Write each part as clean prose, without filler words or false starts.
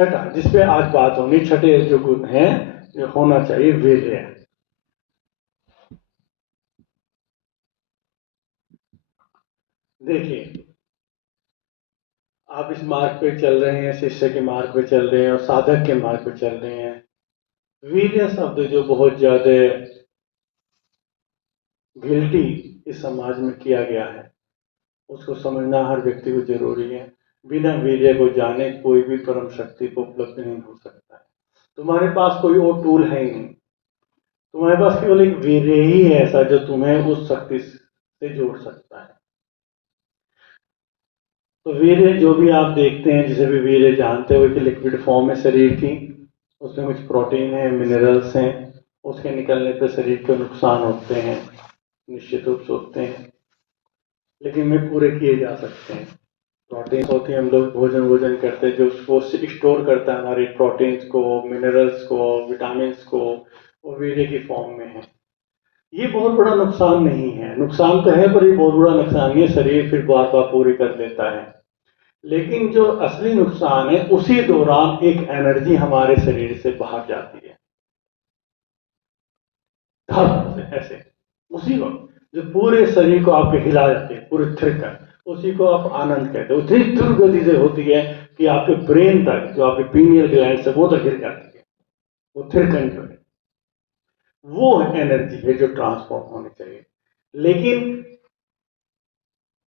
छठा जिसपे आज बात होनी, छठे जो गुण है होना चाहिए वीर्य। देखिए, आप इस मार्ग पे चल रहे हैं, शिष्य के मार्ग पे चल रहे हैं और साधक के मार्ग पे चल रहे हैं। वीर्य शब्द जो बहुत ज्यादा गिल्टी इस समाज में किया गया है, उसको समझना हर व्यक्ति को जरूरी है। बिना वीर्य को जाने कोई भी परम शक्ति को उपलब्ध नहीं हो सकता है। तुम्हारे पास कोई और टूल है ही नहीं, तुम्हारे पास केवल एक वीर्य ही है ऐसा जो तुम्हें उस शक्ति से जोड़ सकता है। तो वीर्य जो भी आप देखते हैं, जिसे भी वीर्य जानते हो कि लिक्विड फॉर्म है शरीर की, उसमें कुछ प्रोटीन है, मिनरल्स हैं, उसके निकलने पर शरीर को नुकसान होते हैं, निश्चित रूप से होते हैं, लेकिन वे पूरे किए जा सकते हैं। प्रोटीन होती है, हम लोग भोजन करते हैं जो उसको स्टोर करता है हमारे प्रोटीन्स को, मिनरल्स को, विटामिन को, वो वीर्य की फॉर्म में है। ये बहुत बड़ा नुकसान नहीं है, नुकसान तो है पर ये बहुत बड़ा नुकसान नहीं है, शरीर फिर बार बार पूरी कर देता है। लेकिन जो असली नुकसान है, उसी दौरान एक एनर्जी हमारे शरीर से बाहर जाती है, धड़ से ऐसे, उसी वक्त जो पूरे शरीर को आपके हिला जाती है, पूरे थिरकन, उसी को आप आनंद कहते हो। इतनी तीव्र गति से होती है कि आपके ब्रेन तक, जो आपके पीनियल ग्लैंड से, वो तक हिल जाती है, वो थिरकन जो है, वो एनर्जी है जो ट्रांसफॉर्म होनी चाहिए। लेकिन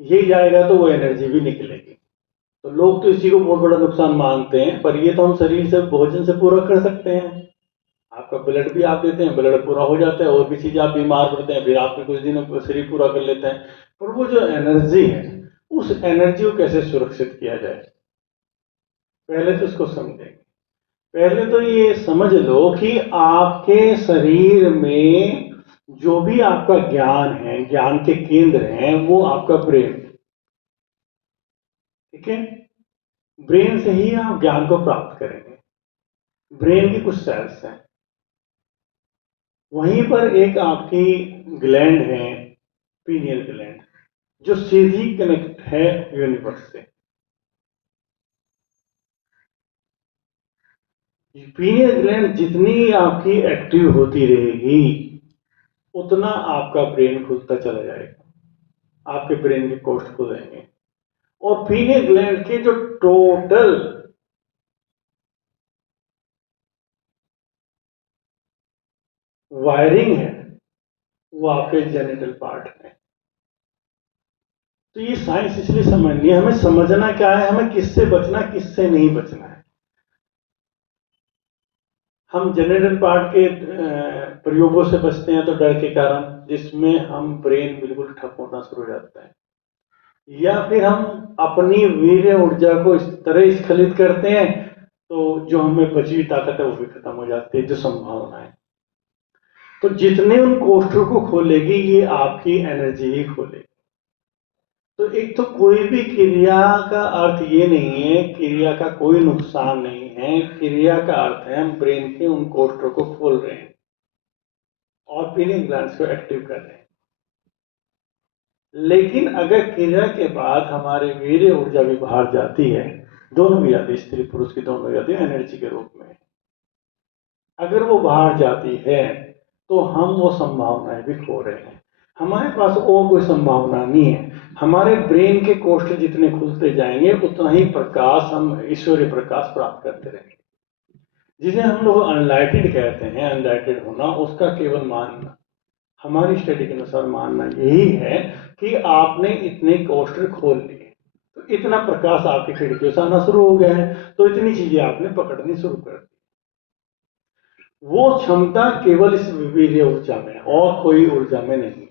ये जाएगा तो वो एनर्जी भी निकलेगी। तो लोग तो इसी को बहुत बड़ा नुकसान मानते हैं, पर ये तो हम शरीर से, भोजन से पूरा कर सकते हैं। आपका ब्लड भी आप देते हैं, ब्लड पूरा हो जाता है, और भी चीजें आप बीमार पड़ते हैं, फिर आपके कुछ दिनों में शरीर पूरा कर लेते हैं। पर वो जो एनर्जी है, उस एनर्जी को कैसे सुरक्षित किया जाए, पहले तो उसको समझेंगे। पहले तो ये समझ लो कि आपके शरीर में जो भी आपका ज्ञान है, ज्ञान के केंद्र हैं, वो आपका ब्रेन, ठीक है। ब्रेन से ही आप ज्ञान को प्राप्त करेंगे। ब्रेन की कुछ सेल्स हैं, वहीं पर एक आपकी ग्लैंड है, पीनियल ग्लैंड, जो सीधी कनेक्ट है यूनिवर्स से। पीनियल ग्लैंड जितनी आपकी एक्टिव होती रहेगी, उतना आपका ब्रेन खुलता चला जाएगा, आपके ब्रेन के कोष्ठ खुलेंगे। और पीनियल ग्लैंड के जो टोटल वायरिंग है, वो आपके जेनिटल पार्ट में। तो ये साइंस इसलिए समझनी है, हमें समझना क्या है, हमें किससे बचना, किससे नहीं बचना है। हम जेनिटल पार्ट के प्रयोगों से बचते हैं तो डर के कारण, जिसमें हम ब्रेन बिल्कुल ठप होना शुरू हो जाता है, या फिर हम अपनी वीर्य ऊर्जा को इस तरह स्खलित करते हैं तो जो हमें बची हुई ताकत है वो भी खत्म हो जाती है, जो संभावना है। तो जितने उन कोष्ठों को खोलेगी, ये आपकी एनर्जी ही खोलेगी। तो एक तो कोई भी क्रिया का अर्थ ये नहीं है, क्रिया का कोई नुकसान नहीं है, क्रिया का अर्थ है हम ब्रेन के उन कोष्ठों को खोल रहे हैं और पीनियल ग्लैंड्स को एक्टिव कर रहे हैं। लेकिन अगर क्रिया के बाद हमारे वीर्य ऊर्जा भी बाहर जाती है, दोनों भी आती, स्त्री पुरुष की दोनों जाती है एनर्जी के रूप में, अगर वो बाहर जाती है तो हम वो संभावनाएं भी खो रहे हैं। हमारे पास और कोई संभावना नहीं है। हमारे ब्रेन के कोष्ठ जितने खुलते जाएंगे, उतना ही प्रकाश, हम ईश्वरीय प्रकाश प्राप्त करते रहेंगे, जिसे हम लोग अनलाइटेड कहते हैं। अनलाइटेड होना, उसका केवल मानना, हमारी स्टडी के अनुसार मानना यही है कि आपने इतने कोष्ठ खोल लिए, तो इतना प्रकाश आपकी खिड़कियों से आना शुरू हो गया है, तो इतनी चीजें आपने पकड़नी शुरू कर दी। वो क्षमता केवल इस वीर्य ऊर्जा में, और कोई ऊर्जा में नहीं है।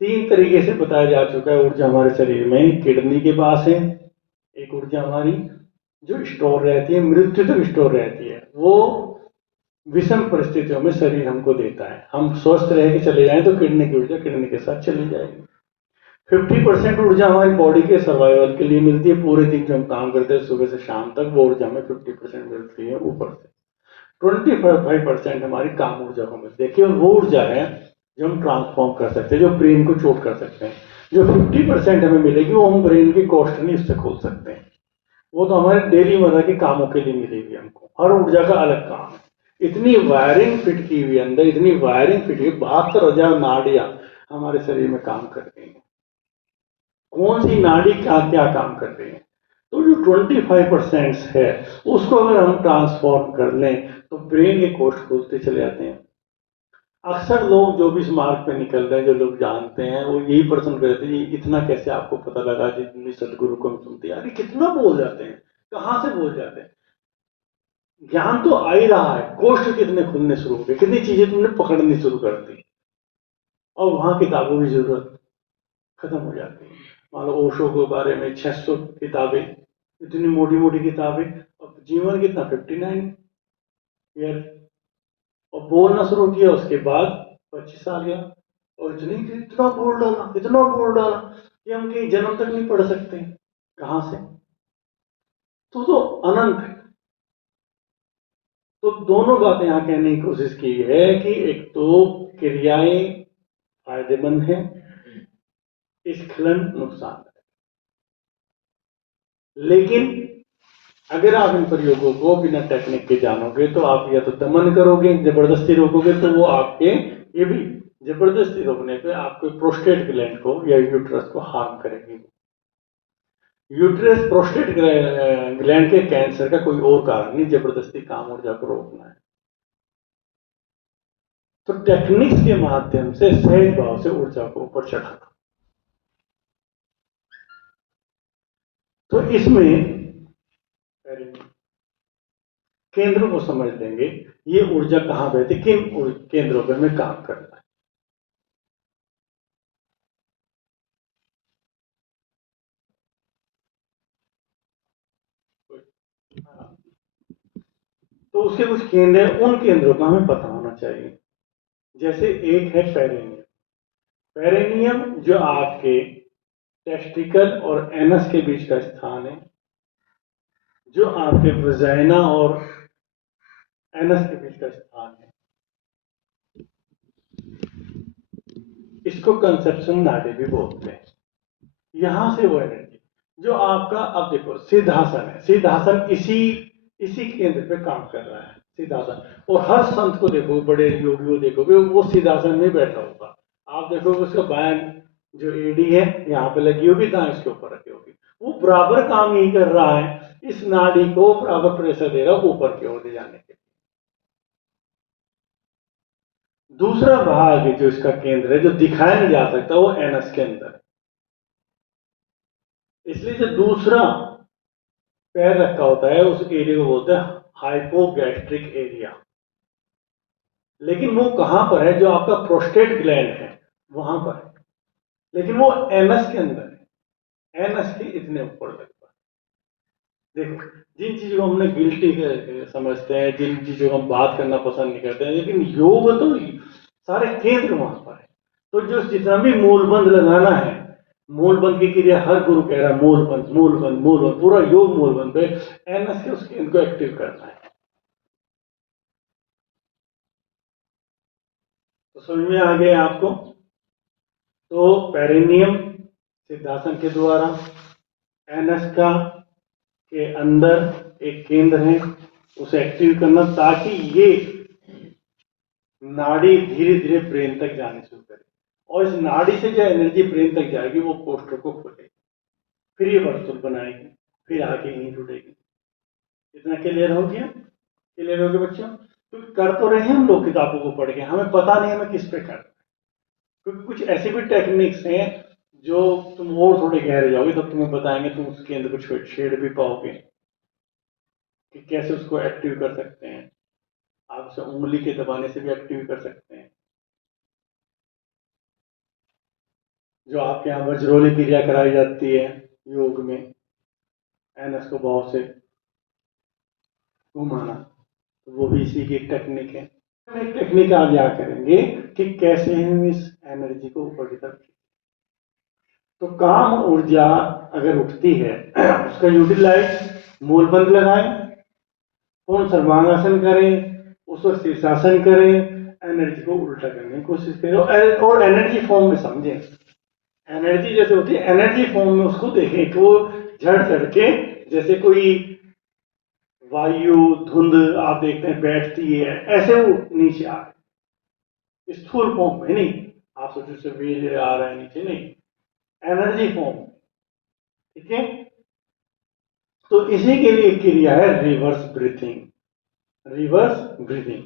तीन तरीके से बताया जा चुका है ऊर्जा हमारे शरीर में। किडनी के पास है एक ऊर्जा हमारी, जो स्टोर रहती है, मृत्यु तक स्टोर रहती है। वो विषम परिस्थितियों में शरीर हमको देता है, हम स्वस्थ रह के चले जाएं तो किडनी की ऊर्जा किडनी के साथ चली जाएगी। 50% ऊर्जा हमारी बॉडी के सर्वाइवल के लिए मिलती है, पूरे दिन जो हम काम करते हैं सुबह से शाम तक, वो ऊर्जा में 50% मिलती है ऊपर से। 25% हमारी काम ऊर्जा को मिलती है, केवल वो ऊर्जा है जो हम ट्रांसफॉर्म कर सकते हैं, जो ब्रेन को चोट कर सकते हैं। जो 50% हमें मिलेगी, वो हम ब्रेन के कोष्ठ नहीं उससे खोल सकते हैं, वो तो हमारे डेली मर्रा के कामों के लिए मिलेगी। हर ऊर्जा का अलग काम है। इतनी वायरिंग फिट की हुई अंदर, इतनी वायरिंग फिट की, 72,000 नाड़ियां हमारे शरीर में काम कर रही हैं। कौन सी नाड़ी क्या क्या काम कर रही है। तो जो 25% है उसको अगर हम ट्रांसफॉर्म कर लें तो ब्रेन के कोष खुलते चले जाते हैं। अक्सर लोग जो भी इस मार्ग पे निकल रहे हैं, जो लोग जानते हैं, वो यही प्रश्न करते हैं इतना कैसे आपको पता लगा, जितनी सदगुरु को हम सुनते हैं, अरे कितना बोल जाते हैं, कहाँ से बोल जाते हैं। ज्ञान तो आ ही रहा है, कोष्ठ कितने खुलने शुरू हो गए, कितनी चीजें तुमने पकड़नी शुरू कर दी, और वहां किताबों की जरूरत खत्म हो जाती है। मान लो ओशो के बारे में 600 किताबें, इतनी मोटी मोटी किताबें, अब जीवन कितना 59 ईयर, और बोलना शुरू किया उसके बाद 25 साल गया, और इतना बोल डाला, इतना बोल डाला कि हम कहीं जन्म तक नहीं पढ़ सकते। कहां से? तो अनंत है। तो दोनों बातें यहां कहने की कोशिश की है कि एक तो क्रियाएं फायदेमंद है, स्खलन नुकसान है। लेकिन अगर आप इन प्रयोगों को बिना टेक्निक के जानोगे तो आप या तो दमन करोगे, जबरदस्ती रोकोगे, तो वो आपके, ये भी जबरदस्ती रोकने पे आपके प्रोस्टेट ग्लैंड को या यूट्रस को हार्म करेगी। यूट्रस प्रोस्टेट ग्लैंड के कैंसर का कोई और कारण नहीं, जबरदस्ती काम ऊर्जा को रोकना है। तो टेक्निक्स के माध्यम से सहज भाव से ऊर्जा को ऊपर चढ़ाना। तो इसमें केंद्रों को समझ लेंगे, ये ऊर्जा कहां बहती, किन केंद्रों पर हमें काम करना है। तो उसके कुछ केंद्र हैं, उन केंद्रों का हमें पता होना चाहिए। जैसे एक है पेरिनियम। पेरिनियम जो आपके टेस्टिकल और एनस के बीच का स्थान है, जो आपके वजाइना और एनस के बीच का स्थान है, इसको कंसेप्शन नाड़ी भी बोलते हैं। यहां से वो एनर्जी जो आपका, अब देखो सिद्धासन है, सिद्धासन इसी इसी केंद्र पे काम कर रहा है सिद्धासन। और हर संत को देखो, बड़े योगी को देखोगे वो सिद्धासन में बैठा होगा। आप देखोगे उसका बायां जो एडी है यहाँ पे लगी होगी, दाएं इसके ऊपर रखी होगी, वो बराबर काम यही कर रहा है, इस नाड़ी को बराबर प्रेशर दे रहा है ऊपर की ओर ले जाने के। दूसरा भाग जो इसका केंद्र है, जो दिखाया नहीं जा सकता, वो एनस के अंदर है। इसलिए जो दूसरा पैर रखा होता है उस एरिया को बोलते हैं हाइपोगैस्ट्रिक एरिया। लेकिन वो कहां पर है, जो आपका प्रोस्टेट ग्लैंड है वहां पर है, लेकिन वो एनस के अंदर है, एनस के इतने ऊपर लगता है। देखो, जिन चीजों को हमने गिल्टी समझते हैं, जिन चीजों को हम बात करना पसंद नहीं करते हैं, लेकिन योग तो सारे केंद्र वहां पर है। तो जो जितना भी मूलबंध लगाना है, मूलबंध की क्रिया हर गुरु कह रहा है, मूलबंध मूलबंध मूलबंध, पूरा योग मूलबंध पे एनएस के उस केंद्र को एक्टिव करना है। तो समझ में आ गया आपको। तो पेरिनियम सिद्धासन के द्वारा एनएस का के अंदर एक केंद्र है, उसे एक्टिव करना, ताकि ये नाड़ी धीरे धीरे ब्रेन तक जाने शुरू करे, और इस नाड़ी से जो एनर्जी ब्रेन तक जाएगी वो कोष्ठ को खोलेगी, फिर ये वर्तुल बनाएगी, फिर आगे यहीं जुड़ेगी। इतना क्लियर हो गया? क्लियर हो गया बच्चों? क्योंकि कर तो रहे हैं हम लोग किताबों को पढ़ के, हमें पता नहीं हमें किस पे कर, क्योंकि कुछ ऐसी भी टेक्निक्स हैं जो तुम और थोड़े गहरे जाओगे तब तुम्हें बताएंगे, तुम उसके अंदर कुछ छेड़ भी पाओगे कि कैसे उसको एक्टिव कर सकते हैं। आप उसे उंगली के दबाने से भी एक्टिव कर सकते हैं। जो आपके यहाँ वज्रोली क्रिया कराई जाती है योग में, एनएस को बहुत से घुमाना, तो वो भी इसी की एक टेक्निक है। एक टेक्निक आज यहाँ करेंगे कि कैसे हम इस एनर्जी को ऊपर की तरफ। तो काम ऊर्जा अगर उठती है उसका यूटिलाइज मूलबंध लगाएं, पूर्ण सर्वांगासन करें, उस वक्त शीर्षासन करें, एनर्जी को उल्टा करने की कोशिश करें, और एनर्जी फॉर्म में समझें। एनर्जी जैसे होती है, एनर्जी फॉर्म में उसको देखें कि वो झड़ झड़ के, जैसे कोई वायु धुंध आप देखते हैं बैठती है, ऐसे वो नीचे आ रहे, स्थूल फॉर्म में नहीं। आप सोचो से वेल आ रहा है नीचे, नहीं, एनर्जी फॉर्म, ठीक है। तो इसी के लिए क्रिया है रिवर्स ब्रीथिंग, रिवर्स ब्रीथिंग।